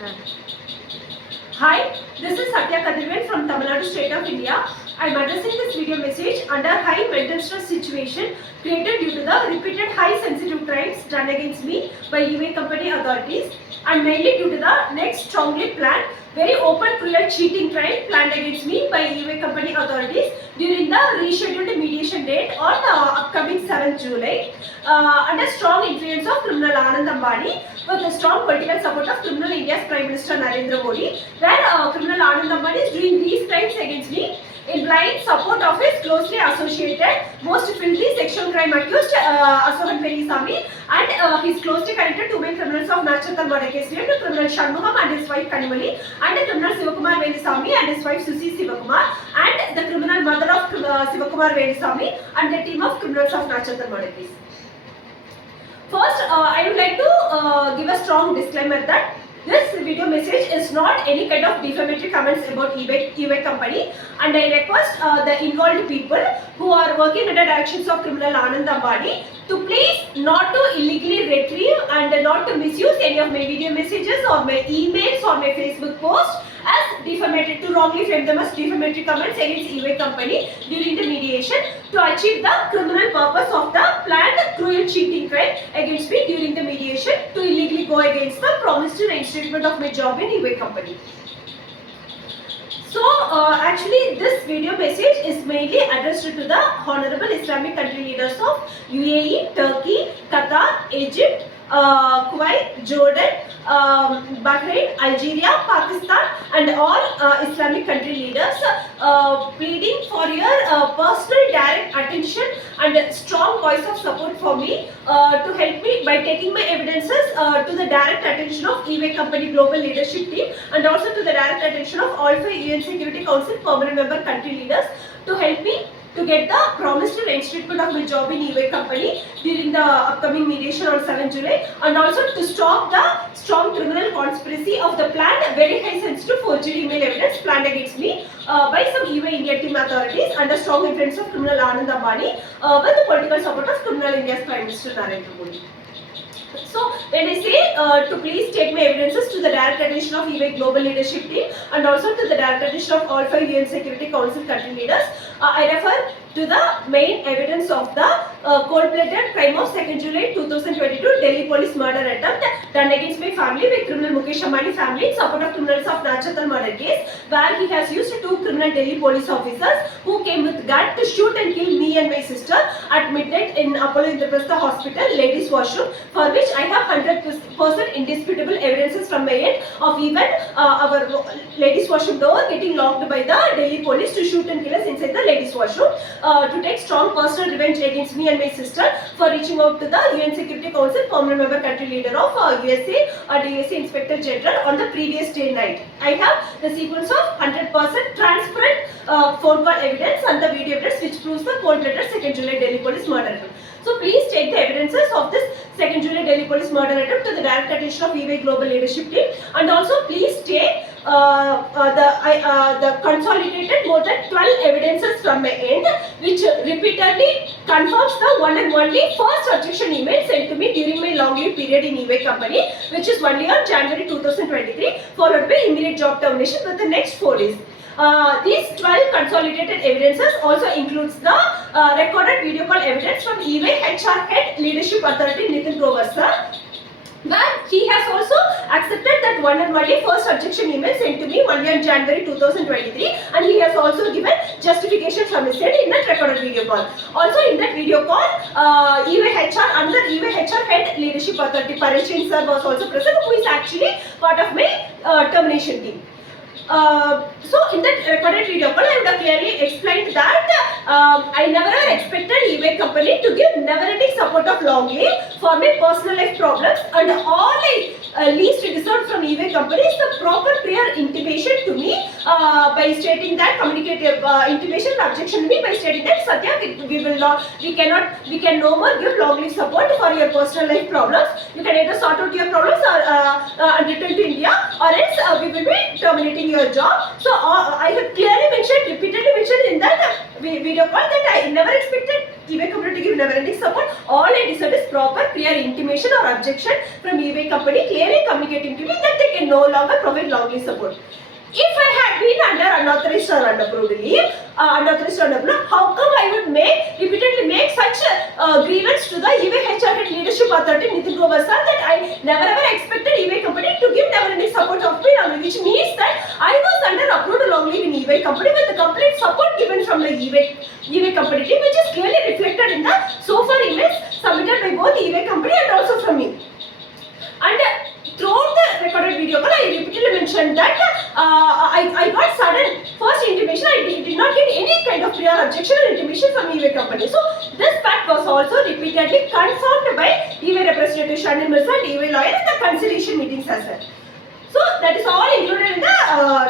Hi, this is Satya Kadirvan from Tamil Nadu State of India. I am addressing this video message under high mental stress situation created due to the repeated high sensitive crimes done against me by UAE company authorities, and mainly due to the next strongly planned very open cruel cheating crime planned against me by UAE company authorities during the rescheduled mediation date on upcoming 7th July under strong influence of criminal Anand Ambani with the strong political support of criminal India's Prime Minister Narendra Modi, where criminal Anand Ambani is doing these crimes against me in blind support of his closely associated most filthy sexual crime accused Asohan Perisami and he is closely connected to main criminals of Nachathal murder case related to criminal Shanmugam and his wife Kanimali, and the criminal Sivakumar Venisami and his wife Susi Sivakumar, and the criminal mother of Sivakumar Venisami and the team of criminals of Nachathal murder case. First, I would like to give a strong disclaimer that this video message is not any kind of defamatory comments about UAE company, and I request the involved people who are working under directions of criminal Anand Ambani to please not to illegally retrieve and not to misuse any of my video messages or my emails or my Facebook posts as defamatory, to wrongly frame them as defamatory comments against UAE company during the mediation to achieve the criminal purpose of the planned cruel cheating crime against me during the mediation to illegally go against the promised reinstatement of my job in UAE company. So actually this video message is mainly addressed to the honorable Islamic country leaders of UAE, Turkey, Qatar, Egypt, Kuwait, Jordan, Bahrain, Algeria, Pakistan and all Islamic country leaders, pleading for your personal direct attention and strong voice of support for me to help me by taking my evidences to the direct attention of UAE company global leadership team and also to the direct attention of all 5 UN Security Council permanent member country leaders to help me to get the promised reinstatement of my job in UAE company during the upcoming mediation on 7th July, and also to stop the strong criminal conspiracy of the planned very high sensitive forgery email evidence planned against me by some UAE India team authorities under strong influence of criminal Anand Ambani with the political support of criminal India's Prime Minister Narendra Modi. So when I say to please take my evidences to the direct attention of UAE global leadership team and also to the direct attention of all 5 UN Security Council country leaders, I refer to the main evidence of the cold-blooded crime of 2nd July 2022 Delhi police murder attempt done against my family by criminal Mukesh Ambani family in support of criminals of Nachathal murder case, where he has used 2 criminal Delhi police officers who came with gun to shoot and kill me and my sister at midnight in Apollo Indraprastha Hospital ladies washroom, for which I have 100% indisputable evidences from my end of even our ladies washroom door getting locked by the Delhi police to shoot and kill us inside the ladies washroom, to take strong personal revenge against me and my sister for reaching out to the UN Security Council permanent member country leader of USA or the USA Inspector General on the previous day night. I have the sequence of 100% transparent phone call evidence and the video evidence which proves the cold-blooded 2nd July Delhi police murder attempt. So please take the evidences of this 2nd July Delhi police murder attempt to the direct attention of UAE global leadership team, and also please take the consolidated more than 12 evidences from my end which repeatedly confirms the one and only first objection email sent to me during my long leave period in UAE company, which is only on January 2023, followed by immediate job termination with the next 4 days. These 12 consolidated evidences also includes the recorded video call evidence from UAE HR Head Leadership Authority Nitin Grover sir, where he has also accepted that one and only first objection email sent to me only on January 2023, and he has also given justification from his end in that recorded video call. Also in that video call, UAE HR, another UAE HR Head Leadership Authority Parichin sir was also present, who is actually part of my termination team. So in that recorded video call, I would have clearly explained that I never expected UAE company to give never-ending support of long leave for my personal life problems, and all I least deserved from UAE company is the proper prior intimation to me by stating that communicative intimation and objection to me by stating that Satya, we can no more give long leave support for your personal life problems. You can either sort out your problems or and return to India, or else we will be terminating your job. So I have clearly repeatedly mentioned in that video call that I never expected UAE company to give never-ending support. All I deserve is proper prior intimation or objection from UAE company clearly communicating to me that they can no longer provide long leave support. If I had been under unauthorized or unapproved leave, unauthorized or unapproved, how come I would repeatedly make such grievance to the UAE HR Head Leadership Authority, Nitin Grover sir, that I never ever expected UAE company to give never any support of me, which means that I was under approved long leave in UAE company with the complete support given from the UAE company team, which is clearly reflected in the so far emails submitted by both UAE company and also from me. And throughout the recorded video call, I repeatedly mentioned that I got sudden first intimation. I did not get any kind of prior objection or intimation from UAE company. So this fact was also repeatedly confirmed by UAE representative Shanil Mirza and UAE lawyer in the conciliation meetings as well. So that is all included in the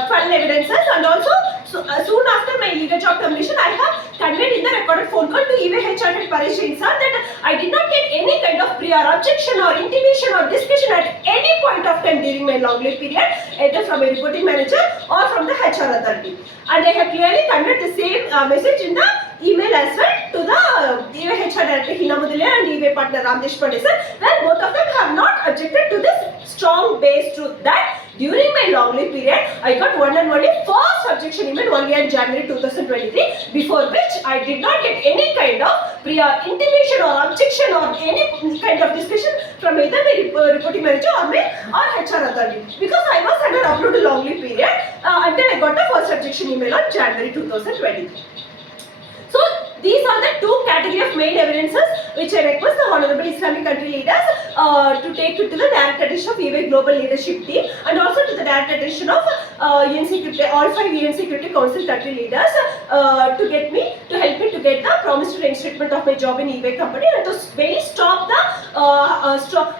12 evidences, and also soon after my legal job termination, I have conveyed in the recorded phone call to UAE HR Head Paresh Jain sir that I did not get any kind of prior objection or intimation or discussion at any point of time during my long leave period, either from a reporting manager or from the HR authority. And I have clearly conveyed the same message in the email as well to the UAE HR Director Hina Mudalia and UAE partner Ram Deshpande sir, where both of them have not objected to this strong base truth that during my long leave period, I got one and only first objection email only on January 2023, before which I did not get any kind of prior intimation or objection or any kind of discussion from either my reporting manager or HR authority, because I was under approved long leave period until I got the first objection email on January 2023. So these are the two category of main evidences which I request the Honorable Islamic country leaders to take to the direct attention of UAE Global Leadership Team, and also to the direct attention of UN Security, all 5 UN Security Council country leaders to help me to get the promised reinstatement of my job in UAE company, and to really stop the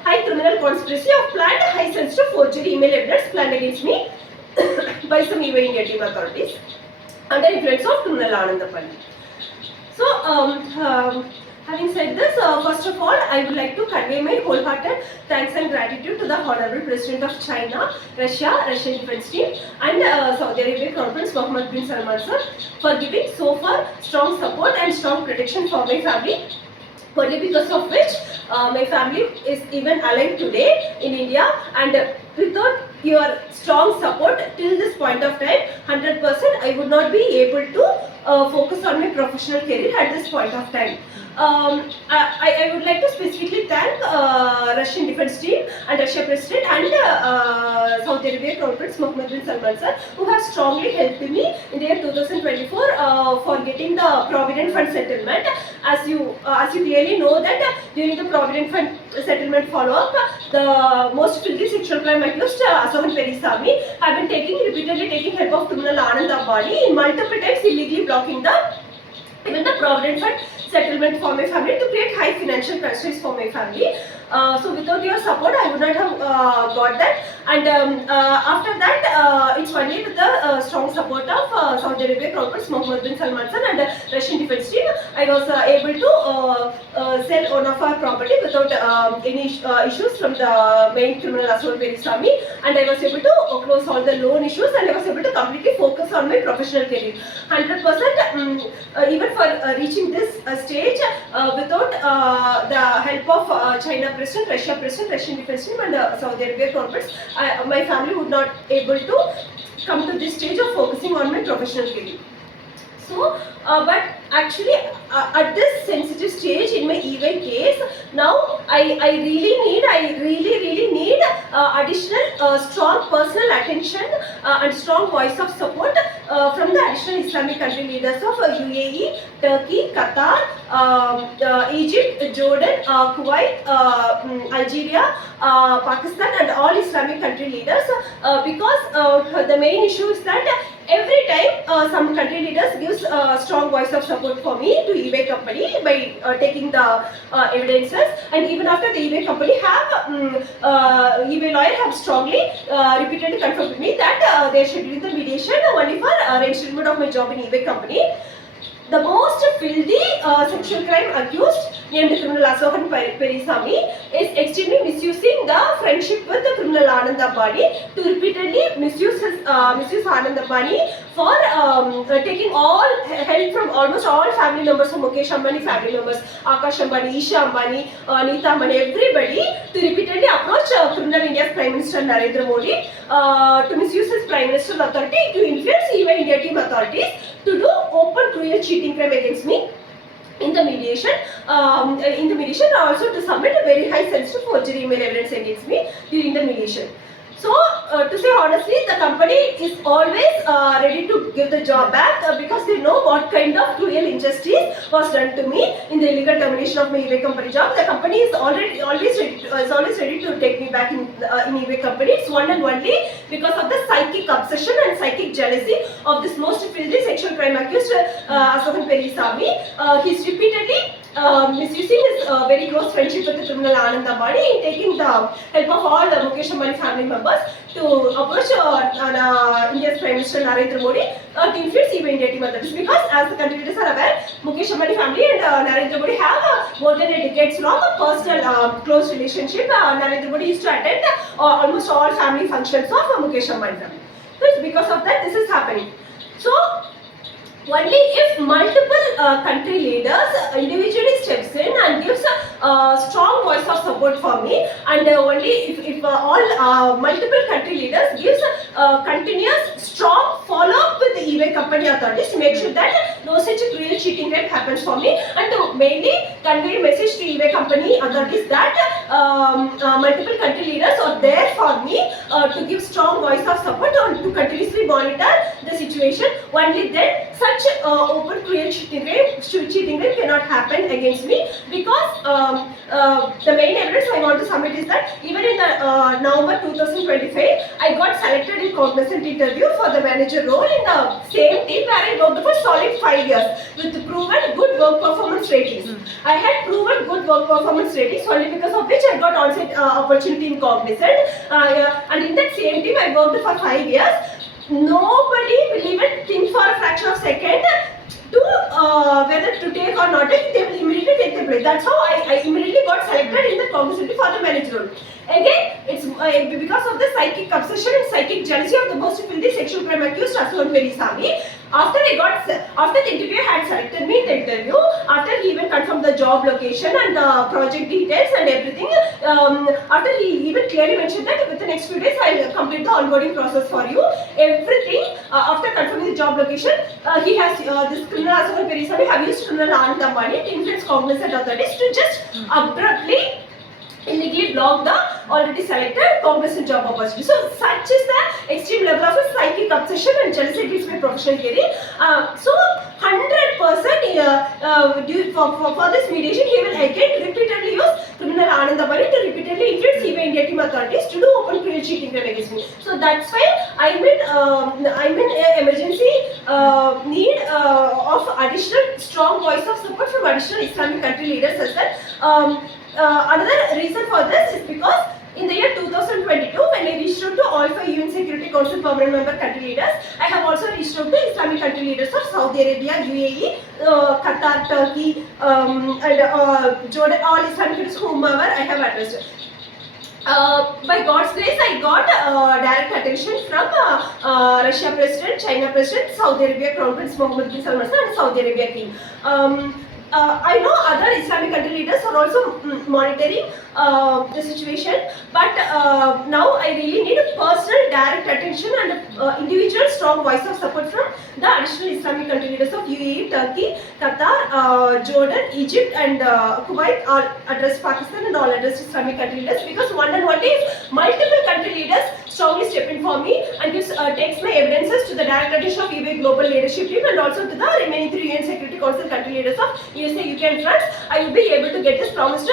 high criminal conspiracy of planned high sensitive forgery email evidence planned against me by some UAE India team authorities under influence of criminal Anandapalli. So, having said this, first of all, I would like to convey my wholehearted thanks and gratitude to the Honorable President of China, Russian Defense Team, and Saudi Arabia Crown Prince Mohammed bin Salman sir for giving so far strong support and strong protection for my family, only because of which my family is even alive today in India, and without your strong support till this point of time, 100% I would not be able to focus on my professional career at this point of time. I would like to specifically thank Russian Defense Team and Russia President and Saudi Arabia Crown Prince Mohammed bin Salman sir, who have strongly helped me in the year 2024 for getting the Provident Fund settlement. As you clearly know that during the Provident Fund settlement follow-up, the most filthy sexual crime accused Asahan Perisami have been repeatedly taking help of criminal Anand Ambani in multiple times illegally blocking even the Provident Fund settlement for my family to create high financial pressures for my family. So without your support, I would not have got that. And after that, it's only with the strong support of Saudi Arabia Crown Prince Mohammed bin Salman sir and Russian Defense Team, I was able to sell one of our property without any issues from the main criminal Aswad Perisami, and I was able to close all the loan issues, and I was able to completely focus on my professional career. 100%, even for reaching this stage without the help of China President, Russia President, Russian Defense Team and Saudi Arabia Crown Prince, my family would not able to come to this stage of focusing on my professional career. So, but actually at this sensitive stage in my EY case, now I really need additional strong personal attention and strong voice of support from the additional Islamic country leaders of UAE, Turkey, Qatar, Egypt, Jordan, Kuwait, Algeria, Pakistan, and all Islamic country leaders, because the main issue is that every time some country leaders gives strong voice of support for me to eBay company by taking the evidences, and even after the eBay company have eBay lawyer have strongly repeatedly confirmed with me that they are scheduling the mediation only for reinstatement of my job in eBay company. the most filthy sexual crime accused named criminal Asokan Perisami is extremely misusing the friendship with the criminal Anand Ambani to repeatedly misuse Anand Ambani for taking all help from almost all family members of Mukesh Ambani family members, Akash Ambani, Isha Ambani, Neeta Ambani, everybody to repeatedly approach criminal India's Prime Minister Narendra Modi to misuse his Prime Minister authority to influence even India team authorities to do open cruel cheating crime against me in the mediation, also to submit a very high sensitive forgery email evidence against me during the mediation. So, to say honestly, the company is always ready to give the job back because they know what kind of cruel injustice was done to me in the illegal termination of my eBay company job. The company is always ready to take me back in eBay company. It's one and only because of the psychic obsession and psychic jealousy of this most filthy sexual crime accused Asokan Perisami. He's repeatedly misusing his very close friendship with the criminal Anand Ambani in taking the help of all the Mukesh Ambani family members to approach India's Prime Minister Narendra Modi to influence even India team authorities, because as the country leaders are aware, Mukesh Ambani family and Narendra Modi have more than a decades long personal close relationship. Narendra Modi used to attend almost all family functions of Mukesh Ambani family. So it's because of that this is happening. So only if multiple country leaders individually steps in and gives a strong voice of support for me, and only if all multiple country leaders gives continuous strong follow-up with the eBay company authorities to make sure that no such cruel cheating crime happens for me, and to mainly convey a message to eBay company authorities that multiple country leaders are there for me to give strong voice of support and to continuously monitor the situation. Only then such open cruel cheating crime cannot happen against me, because the main evidence I want to submit is that even in the November 2025, I got selected in cognizant interview for the manager role in the same team where I worked for solid 5 years with proven good work performance ratings. I had proven good work performance ratings, only because of which I got on-site opportunity in cognizant, and in that same team I worked for 5 years. Nobody will even think for a fraction of a second to whether to take or not take. They will immediately take the place. That's how I immediately got selected in the cognizant for the manager role. Again, it's because of the psychic obsession and psychic jealousy of the most filthy sexual crime accused Asokan Perisami. After the interview had selected me in the interview, after he even confirmed the job location and the project details and everything, after he even clearly mentioned that within the next few days I'll complete the onboarding process for you. Everything after confirming the job location, he has this criminal Asokan Perisami have used criminal Anand Ambani to influence cognizant authorities to just abruptly illegally block the already selected cognizant job opportunity. So such is the extreme level of a psychic obsession and jealousy against my professional career. So 100% for this mediation, he will again repeatedly use criminal Anand Ambani to repeatedly influence even India team authorities to do open cruel cheating crime against me. So that's why I'm in emergency need of additional strong voice of support from additional Islamic country leaders as well. Another reason for this is because in the year 2022, when I reached out to all 5 UN Security Council permanent member country leaders, I have also reached out to Islamic country leaders of Saudi Arabia, UAE, Qatar, Turkey, and Jordan, all Islamic countries whomever I have addressed. By God's grace, I got direct attention from Russia President, China President, Saudi Arabia Crown Prince Mohammed bin Salman and Saudi Arabia King. I know other Islamic country leaders are also monitoring the situation, but now I really need a personal direct attention and individual strong voice of support from the additional Islamic country leaders of UAE, Turkey, Qatar, Jordan, Egypt and Kuwait. All address Pakistan and all address Islamic country leaders, because one and one day multiple country leaders strongly step in for me and takes my evidences to the direct attention of UAE global leadership team and also to the remaining 3 UN Security Council country leaders of USA, UK and France. I will be able to get this promised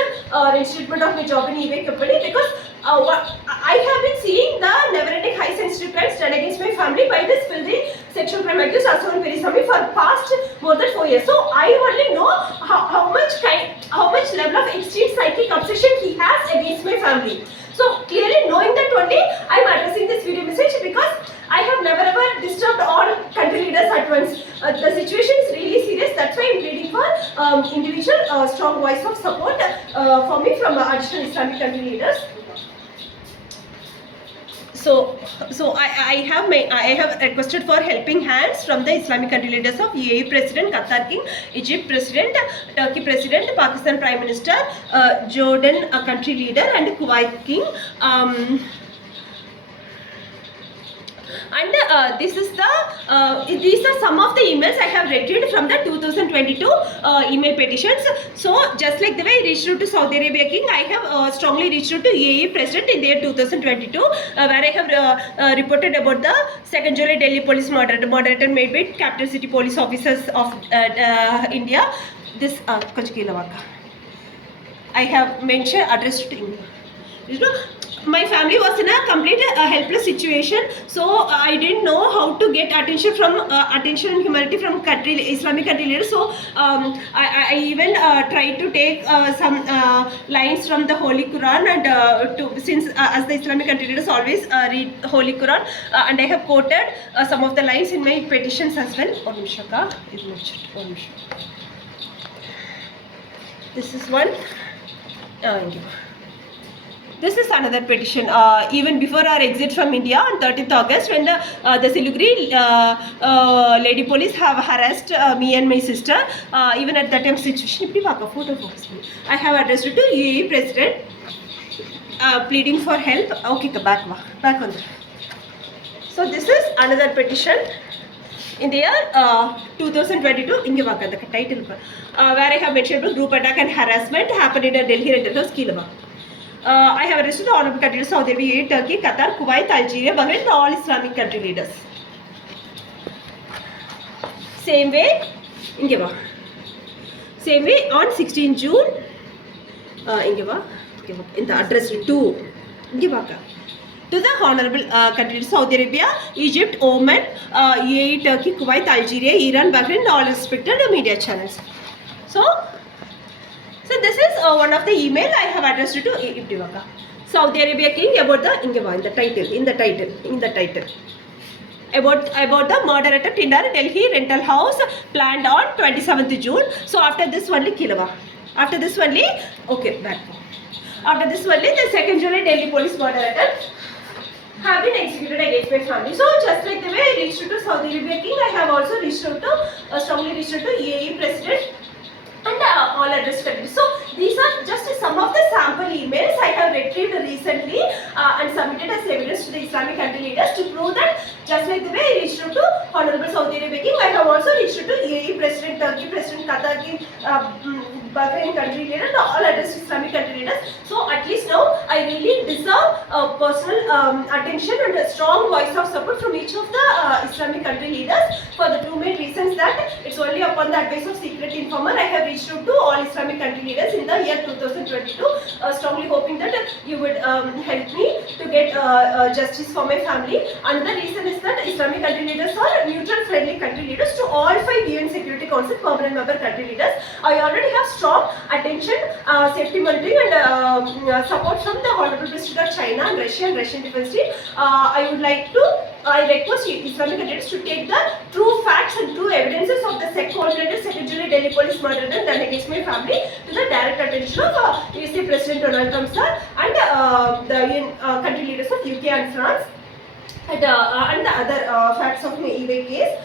reinstatement of my job in eBay company, because I have been seeing the never-ending high sensitive crimes done against my family by this filthy sexual crime accused Asokan Perisami for past more than 4 years. So I only know how much level of extreme psychic obsession he has against my family. So clearly knowing that only I am addressing this video message, because I have never ever disturbed all country leaders at once. The situation is really serious. That's strong voice of support for me from additional Islamic country leaders. So I have requested for helping hands from the Islamic country leaders of UAE President, Qatar King, Egypt President, Turkey President, Pakistan Prime Minister, Jordan country leader, and Kuwait King. And these are some of the emails I have retrieved from the 2022 email petitions. So just like the way I reached out to Saudi Arabia King, I have strongly reached out to UAE President in the year 2022, where I have reported about the 2nd July Delhi police moderator made by capital city police officers of India. This I have mentioned addressed to India. My family was in a complete helpless situation, so I didn't know how to get attention and humanity from Islamic country leaders. So I even tried to take some lines from the Holy Quran, and since as the Islamic country leaders always read Holy Quran, and I have quoted some of the lines in my petitions as well. This is one. This is another petition. Even before our exit from India on 13th August, when the Siliguri lady police have harassed me and my sister, even at that time situation, I have addressed it to UAE President, pleading for help. Okay, back on that. So this is another petition in the year 2022. The title, where I have mentioned group attack and harassment happened in a Delhi rental house, Kilaba. I have arrested the honorable countries of Saudi Arabia, Turkey, Qatar, Kuwait, Algeria, Bahrain, and all Islamic country leaders. Same way, on 16 June, in the address to the honorable countries Saudi Arabia, Egypt, Oman, UAE, Turkey, Kuwait, Algeria, Iran, Bahrain, and all respected media channels. So this is one of the email I have addressed to Ibdivaka. Saudi Arabia King about the in the title. About the murder at a Tindar Delhi rental house planned on 27th June. So after this only Kilava. After this only, okay, back. After this only the 2nd July Delhi police murder attempt have been executed against my family. So just like the way I reached out to Saudi Arabia King, I have also strongly reached out to UAE President and all address countries. So these are just some of the sample emails I have retrieved recently and submitted as evidence to the Islamic country leaders to prove that just like the way I reached out to Honorable Saudi Arabia King, I have also reached out to UAE President, Turkey President, Qatar King, Bahrain country leaders, all addressed Islamic country leaders. So at least now I really deserve personal attention and a strong voice of support from each of the Islamic country leaders for the two main reasons that it's only upon the advice of secret informer I have reached out to all Islamic country leaders in the year 2022, strongly hoping that you would help me to get justice for my family. Another reason is that Islamic country leaders are neutral friendly country leaders to all 5 UN Security Council permanent member country leaders. I already have strong attention, safety monitoring and support from the Honorable President of China and Russia and Russian Defense Team. I request Islamic countries to take the true facts and true evidences of the coordinated 2nd July Delhi police murder done against my family to the direct attention of USA President Donald Trump sir and the country leaders of UK and France. And the other facts of my eBay case.